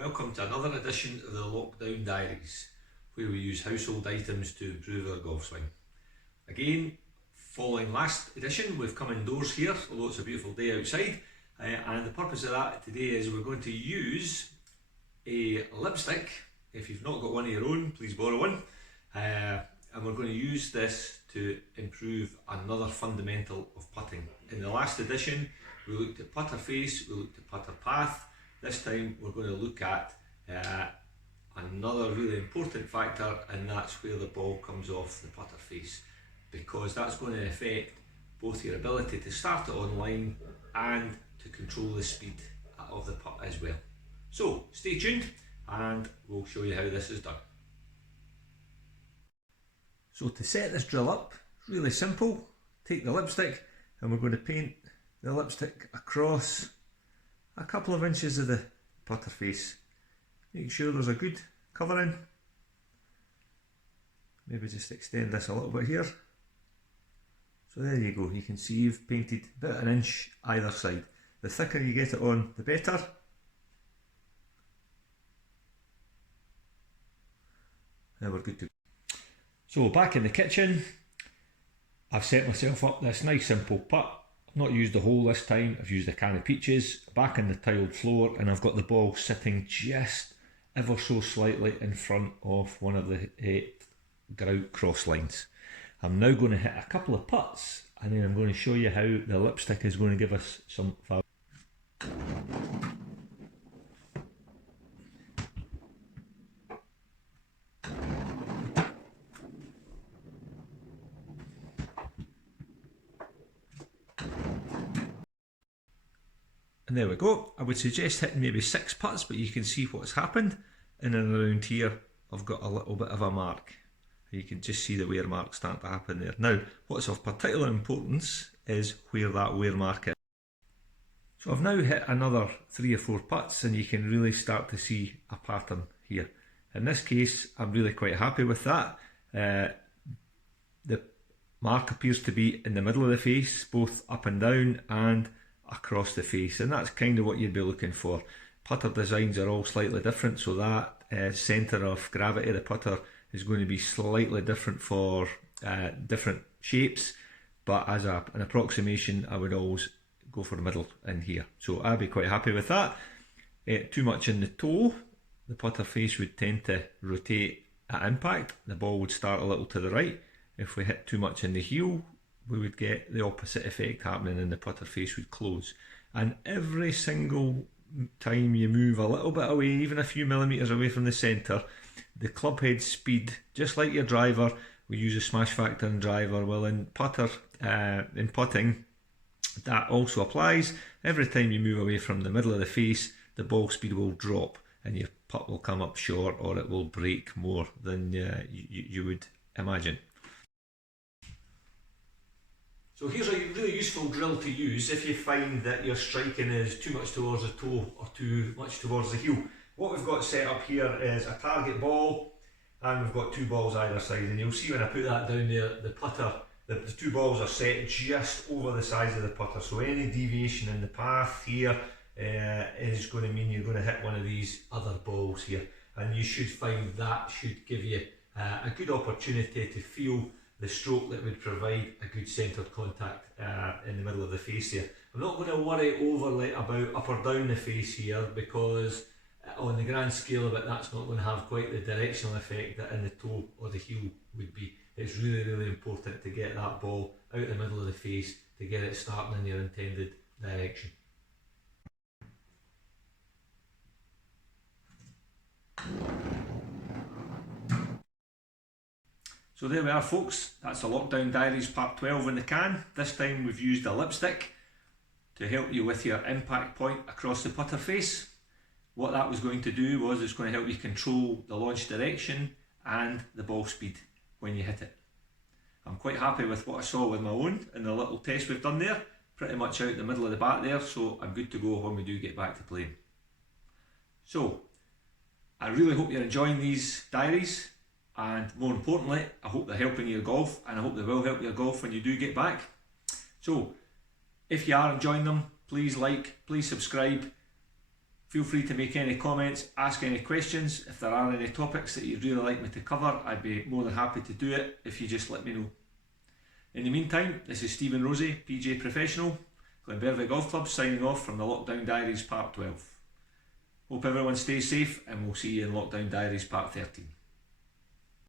welcome to another edition of the Lockdown Diaries, where we use household items to improve our golf swing. Again, following last edition, we've come indoors here, although it's a beautiful day outside, and the purpose of that today is we're going to use a lipstick. If you've not got one of your own, please borrow one, and we're going to use this to improve another fundamental of putting. In the last edition, we looked at putter face, we looked at putter path. This time we're going to look at another really important factor, and that's where the ball comes off the putter face, because that's going to affect both your ability to start it on line and to control the speed of the putt as well. So stay tuned and we'll show you how this is done. So to set this drill up, it's really simple. Take the lipstick and we're going to paint the lipstick across a couple of inches of the putter face. Make sure there's a good covering. Maybe just extend this a little bit here. So there you go, you can see you've painted about an inch either side. The thicker you get it on, the better. Now we're good to go. So back in the kitchen, I've set myself up this nice simple putt. I've not used the hole this time, I've used a can of peaches, back on the tiled floor, and I've got the ball sitting just ever so slightly in front of one of the grout cross lines. I'm now going to hit a couple of putts and then I'm going to show you how the lipstick is going to give us some value. And there we go. I would suggest hitting maybe 6 putts, but you can see what's happened. In and around here, I've got a little bit of a mark. You can just see the wear mark starting to happen there. Now, what's of particular importance is where that wear mark is. So I've now hit another 3 or 4 putts, and you can really start to see a pattern here. In this case, I'm really quite happy with that. The mark appears to be in the middle of the face, both up and down and across the face, and that's kind of what you'd be looking for. Putter designs are all slightly different, so that centre of gravity of the putter is going to be slightly different for different shapes, but as an approximation I would always go for the middle in here, so I'd be quite happy with that. Too much in the toe, the putter face would tend to rotate at impact, the ball would start a little to the right. If we hit too much in the heel, we would get the opposite effect happening and the putter face would close. And every single time you move a little bit away, even a few millimetres away from the centre, the club head speed, just like your driver, we use a smash factor in driver, well in putting, that also applies. Every time you move away from the middle of the face, the ball speed will drop and your putt will come up short, or it will break more than you would imagine. So here's a really useful drill to use if you find that your striking is too much towards the toe or too much towards the heel. What we've got set up here is a target ball, and we've got 2 balls either side, and you'll see when I put that down there, the putter, the 2 balls are set just over the size of the putter, so any deviation in the path here is going to mean you're going to hit one of these other balls here, and you should find that should give you a good opportunity to feel the stroke that would provide a good centred contact in the middle of the face here. I'm not going to worry overly about up or down the face here, because on the grand scale of it, that's not going to have quite the directional effect that in the toe or the heel would be. It's really important to get that ball out the middle of the face to get it starting in your intended direction. So there we are folks, that's the Lockdown Diaries part 12 in the can. This time we've used a lipstick to help you with your impact point across the putter face. What that was going to do was it's going to help you control the launch direction and the ball speed when you hit it. I'm quite happy with what I saw with my own in the little test we've done there, pretty much out the middle of the bat there, so I'm good to go when we do get back to playing. So I really hope you're enjoying these diaries. And more importantly, I hope they're helping your golf, and I hope they will help your golf when you do get back. So if you are enjoying them, please like, please subscribe, Feel free to make any comments, ask any questions. If there are any topics that you'd really like me to cover, I'd be more than happy to do it if you just let me know. In the meantime, this is Stephen Rosie, PJ Professional, Glenbervie Golf Club, signing off from the Lockdown Diaries Part 12. Hope everyone stays safe, and we'll see you in Lockdown Diaries Part 13.